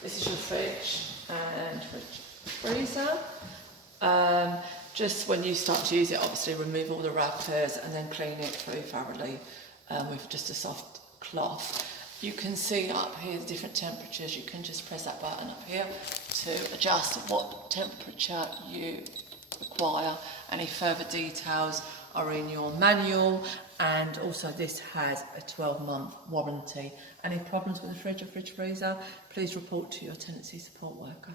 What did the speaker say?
This is your fridge and freezer. Just when you start to use it, obviously remove all the wrappers and then clean it through thoroughly with just a soft cloth. You can see up here the different temperatures. You can just press that button up here to adjust what temperature you require. Any further details are in your manual, and also this has a 12-month warranty. Any problems with the fridge or fridge freezer, please report to your tenancy support worker.